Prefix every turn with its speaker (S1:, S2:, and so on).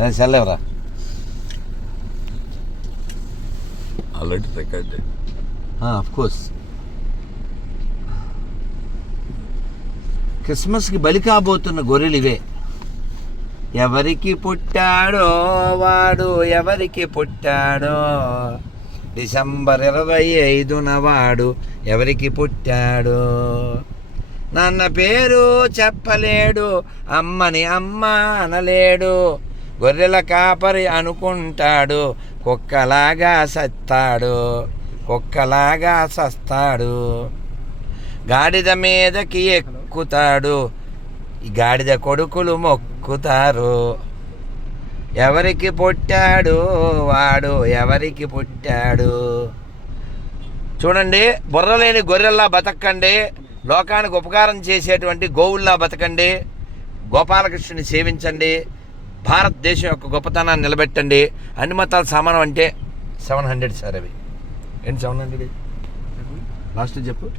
S1: అదే సెల్లెవరా
S2: already record
S1: of course క్రిస్మస్కి బలి కాబోతున్న గొర్రెలు ఇవే. ఎవరికి పుట్టాడో వాడు ఎవరికి పుట్టాడో. డిసెంబర్ ఇరవై ఐదున వాడు ఎవరికి పుట్టాడు. నాన్న పేరు చెప్పలేడు అమ్మని అమ్మ అనలేడు. గొర్రెల కాపరి అనుకుంటాడు కుక్కలాగా సత్తాడు కుక్కలాగా సస్తాడు. గాడిద మీదకి ఎక్కుతాడు ఈ గాడిద కొడుకులు మొక్కుతారు. ఎవరికి పుట్టాడు వాడు ఎవరికి పుట్టాడు? చూడండి బుర్రలేని గొర్రెల్లా బతకండి లోకానికి ఉపకారం చేసేటువంటి గోవుల్లా బతకండి గోపాలకృష్ణుని సేవించండి భారతదేశం యొక్క గొప్పతనాన్ని నిలబెట్టండి. అన్ని మతాలు సమానం అంటే సెవెన్ హండ్రెడ్ సార్ అవి. ఏంటి సెవెన్ హండ్రెడ్ లాస్ట్ చెప్పు.